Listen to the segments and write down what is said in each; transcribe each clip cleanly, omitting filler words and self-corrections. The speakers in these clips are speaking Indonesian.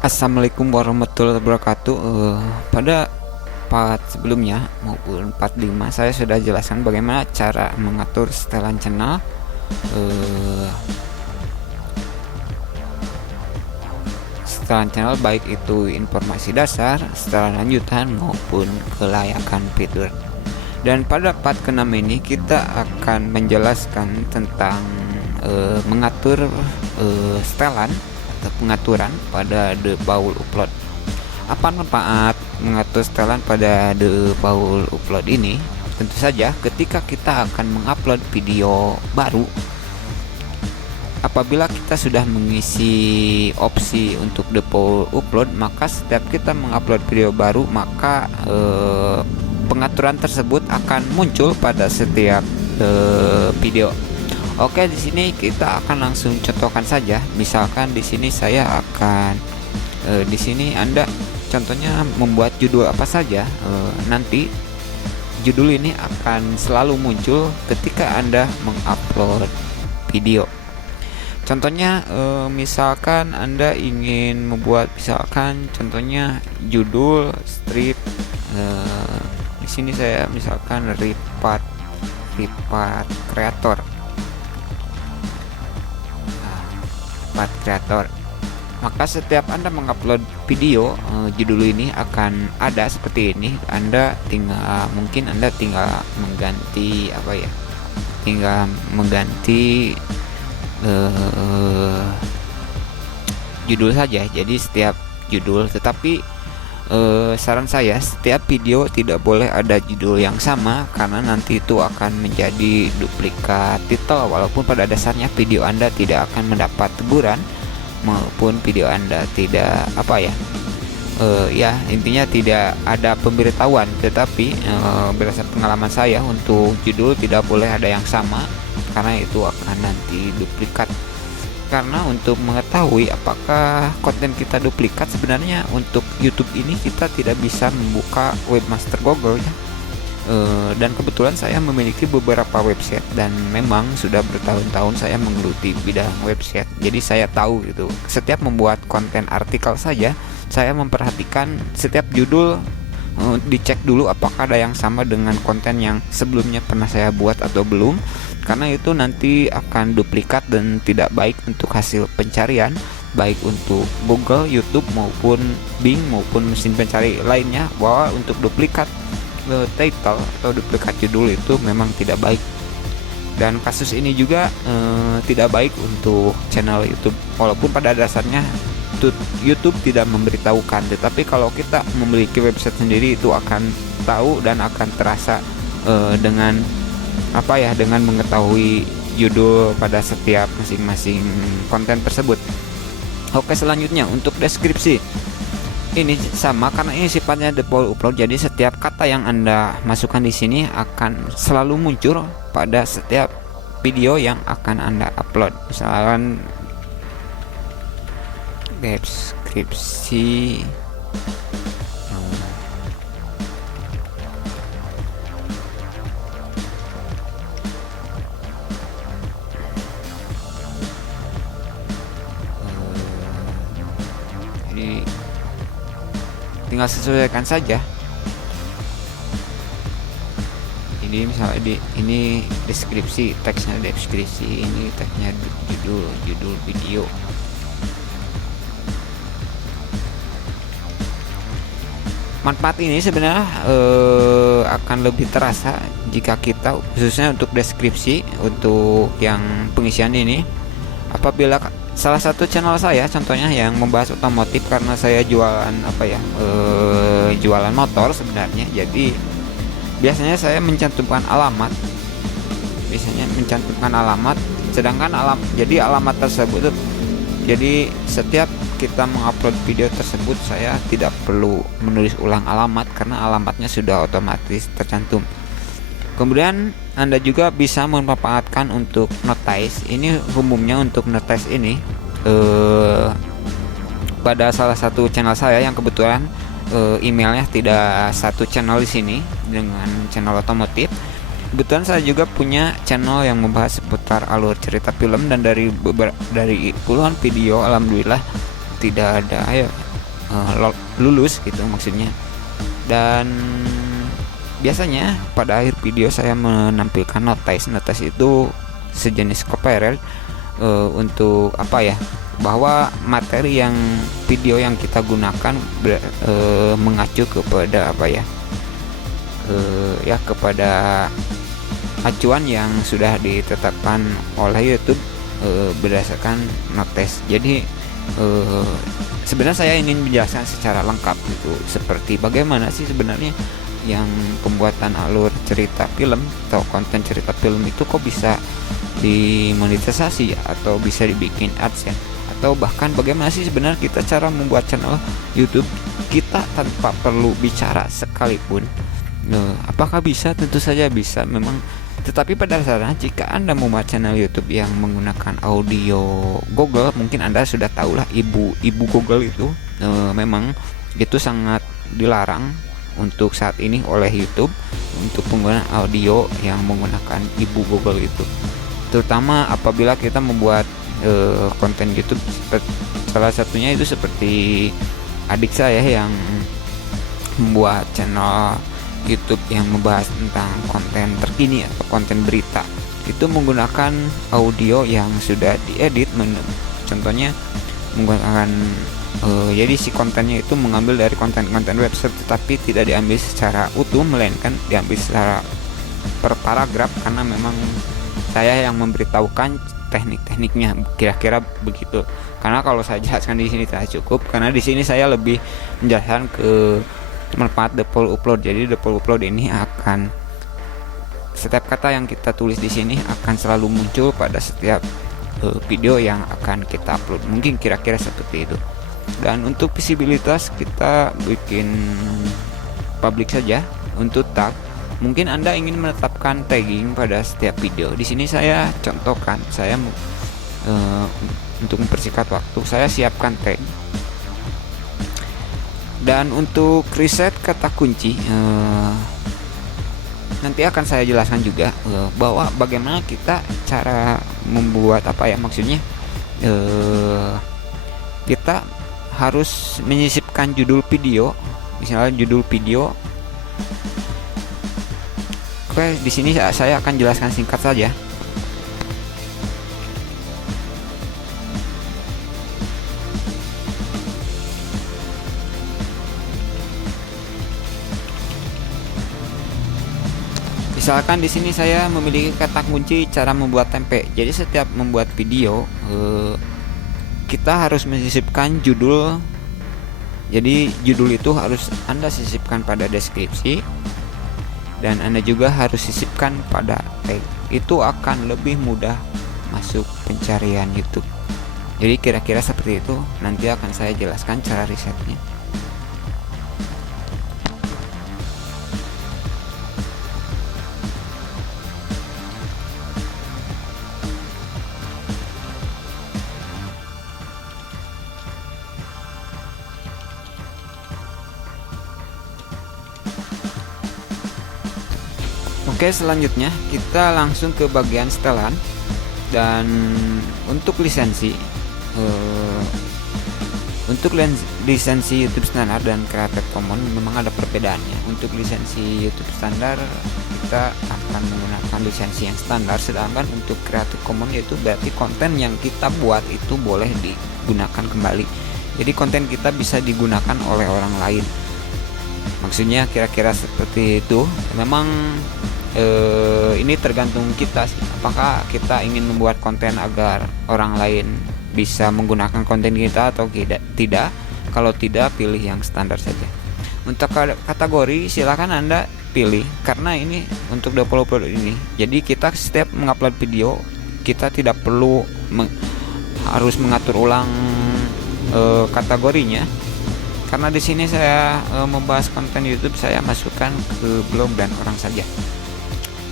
Assalamualaikum warahmatullahi wabarakatuh. Pada part sebelumnya maupun part 5 saya sudah jelaskan bagaimana cara mengatur setelan channel. Setelan channel baik itu informasi dasar, setelan lanjutan maupun kelayakan fitur. Dan pada part ke-6 ini kita akan menjelaskan tentang mengatur setelan atau pengaturan pada The Baul Upload. Apa manfaat mengatur setelan pada The Baul Upload ini? Tentu saja ketika kita akan mengupload video baru, apabila kita sudah mengisi opsi untuk The Baul Upload, maka setiap kita mengupload video baru, maka pengaturan tersebut akan muncul pada setiap video. Oke, di sini kita akan langsung contohkan saja. Misalkan di sini saya akan di sini Anda contohnya membuat judul apa saja, nanti judul ini akan selalu muncul ketika Anda mengupload video. Contohnya misalkan Anda ingin membuat misalkan contohnya judul strip, di sini saya misalkan Ripat Kreator. Kreator. Maka setiap Anda mengupload video, judul ini akan ada seperti ini. Anda tinggal mengganti apa ya? Tinggal mengganti judul saja. Jadi setiap judul, tetapi saran saya setiap video tidak boleh ada judul yang sama, karena nanti itu akan menjadi duplikat titel, walaupun pada dasarnya video Anda tidak akan mendapat teguran maupun video Anda tidak ya intinya tidak ada pemberitahuan, tetapi berdasarkan pengalaman saya untuk judul tidak boleh ada yang sama, karena itu akan nanti duplikat. Karena untuk mengetahui apakah konten kita duplikat, sebenarnya untuk YouTube ini kita tidak bisa membuka webmaster Google ya. Dan kebetulan saya memiliki beberapa website, dan memang sudah bertahun-tahun saya menggeluti bidang website. Jadi saya tahu gitu. Setiap membuat konten artikel saja, saya memperhatikan setiap judul, dicek dulu apakah ada yang sama dengan konten yang sebelumnya pernah saya buat atau belum, karena itu nanti akan duplikat dan tidak baik untuk hasil pencarian, baik untuk Google, YouTube maupun Bing maupun mesin pencari lainnya, bahwa untuk duplikat title atau duplikat judul itu memang tidak baik. Dan kasus ini juga tidak baik untuk channel YouTube, walaupun pada dasarnya YouTube tidak memberitahukan, tetapi kalau kita memiliki website sendiri itu akan tahu dan akan terasa dengan dengan mengetahui judul pada setiap masing-masing konten tersebut. Oke, selanjutnya untuk deskripsi ini sama, karena ini sifatnya The Baul Upload, jadi setiap kata yang Anda masukkan di sini akan selalu muncul pada setiap video yang akan Anda upload. Misalkan deskripsi jadi tinggal sesuaikan saja. Ini misalnya ini deskripsi, teksnya deskripsi, ini teksnya judul video. Manfaat ini sebenarnya akan lebih terasa jika kita, khususnya untuk deskripsi, untuk yang pengisian ini, apabila salah satu channel saya contohnya yang membahas otomotif, karena saya jualan jualan motor sebenarnya, jadi biasanya saya mencantumkan alamat, sedangkan alamat tersebut, jadi setiap kita mengupload video tersebut saya tidak perlu menulis ulang alamat, karena alamatnya sudah otomatis tercantum. Kemudian Anda juga bisa memanfaatkan untuk notice. Ini umumnya untuk notice ini pada salah satu channel saya yang kebetulan emailnya tidak satu channel di sini dengan channel otomotif. Kebetulan saya juga punya channel yang membahas seputar alur cerita film, dan dari puluhan video alhamdulillah tidak ada lulus gitu maksudnya. Dan biasanya pada akhir video saya menampilkan notice. Notice itu sejenis copyright untuk apa ya, bahwa materi yang video yang kita gunakan mengacu kepada apa ya, kepada acuan yang sudah ditetapkan oleh YouTube berdasarkan notice. Jadi sebenarnya saya ingin menjelaskan secara lengkap gitu, seperti bagaimana sih sebenarnya yang pembuatan alur cerita film atau konten cerita film itu kok bisa dimonetisasi ya, atau bisa dibikin ads ya, atau bahkan bagaimana sih sebenarnya kita cara membuat channel YouTube kita tanpa perlu bicara sekalipun. Apakah bisa? Tentu saja bisa memang, tetapi pada dasarnya jika Anda membuat channel YouTube yang menggunakan audio Google, mungkin Anda sudah tahulah ibu Google itu memang itu sangat dilarang untuk saat ini oleh YouTube untuk penggunaan audio yang menggunakan ibu Google itu, terutama apabila kita membuat konten YouTube. Salah satunya itu seperti adik saya yang membuat channel YouTube yang membahas tentang konten terkini atau konten berita, itu menggunakan audio yang sudah diedit. Contohnya menggunakan jadi si kontennya itu mengambil dari konten-konten website, tetapi tidak diambil secara utuh, melainkan diambil secara per paragraf, karena memang saya yang memberitahukan teknik-tekniknya, kira-kira begitu. Karena kalau saya jelaskan di sini tidak cukup, karena di sini saya lebih menjelaskan ke manfaat default upload. Jadi default upload ini akan, setiap kata yang kita tulis di sini akan selalu muncul pada setiap video yang akan kita upload. Mungkin kira-kira seperti itu. Dan untuk visibilitas kita bikin public saja. Untuk tag, mungkin Anda ingin menetapkan tagging pada setiap video. Di sini saya contohkan, saya untuk mempersingkat waktu, saya siapkan tag. Dan untuk reset kata kunci, nanti akan saya jelaskan juga bahwa bagaimana kita cara membuat apa ya, maksudnya kita harus menyisipkan judul video, misalnya judul video. Oke, di sini saya akan jelaskan singkat saja. Misalkan di sini saya memiliki kata kunci cara membuat tempe. Jadi setiap membuat video kita harus menyisipkan judul. Jadi judul itu harus Anda sisipkan pada deskripsi, dan Anda juga harus sisipkan pada tag. Itu akan lebih mudah masuk pencarian YouTube. Jadi kira-kira seperti itu. Nanti akan saya jelaskan cara risetnya. Oke, selanjutnya kita langsung ke bagian setelan. Dan untuk lisensi, lisensi YouTube standar dan Creative Commons memang ada perbedaannya. Untuk lisensi YouTube standar kita akan menggunakan lisensi yang standar, sedangkan untuk Creative Commons yaitu berarti konten yang kita buat itu boleh digunakan kembali. Jadi konten kita bisa digunakan oleh orang lain. Maksudnya kira-kira seperti itu. Memang ini tergantung kita sih, apakah kita ingin membuat konten agar orang lain bisa menggunakan konten kita atau tidak. Kalau tidak, pilih yang standar saja. Untuk kategori silakan Anda pilih, karena ini untuk developer ini. Jadi kita setiap mengupload video kita tidak perlu harus mengatur ulang kategorinya. Karena di sini saya membahas konten YouTube, saya masukkan ke blog dan orang saja.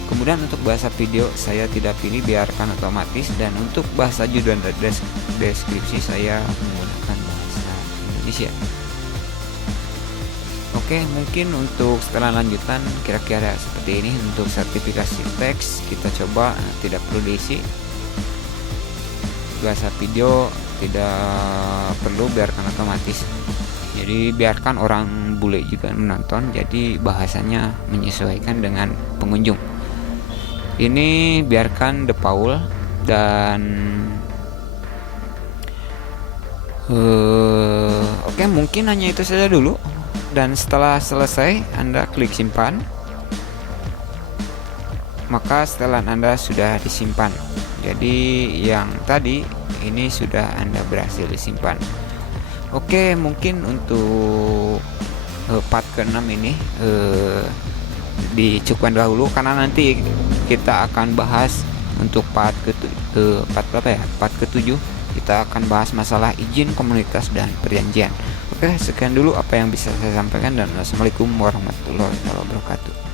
Kemudian untuk bahasa video saya tidak pilih, biarkan otomatis. Dan untuk bahasa judul dan deskripsi saya menggunakan bahasa Indonesia. Oke, mungkin untuk setelah lanjutan kira-kira seperti ini. Untuk sertifikasi teks kita coba tidak perlu diisi. Bahasa video tidak perlu, biarkan otomatis. Jadi biarkan orang bule juga menonton, jadi bahasanya menyesuaikan dengan pengunjung. Ini biarkan The Paul dan oke, mungkin hanya itu saja dulu. Dan setelah selesai, Anda klik simpan. Maka setelan Anda sudah disimpan. Jadi yang tadi ini sudah Anda berhasil disimpan. Oke, mungkin untuk part ke-6 ini dicukupkan dahulu, karena nanti kita akan bahas untuk part ke-7 kita akan bahas masalah izin komunitas dan perjanjian. Oke, sekian dulu apa yang bisa saya sampaikan, dan wassalamualaikum warahmatullahi wabarakatuh.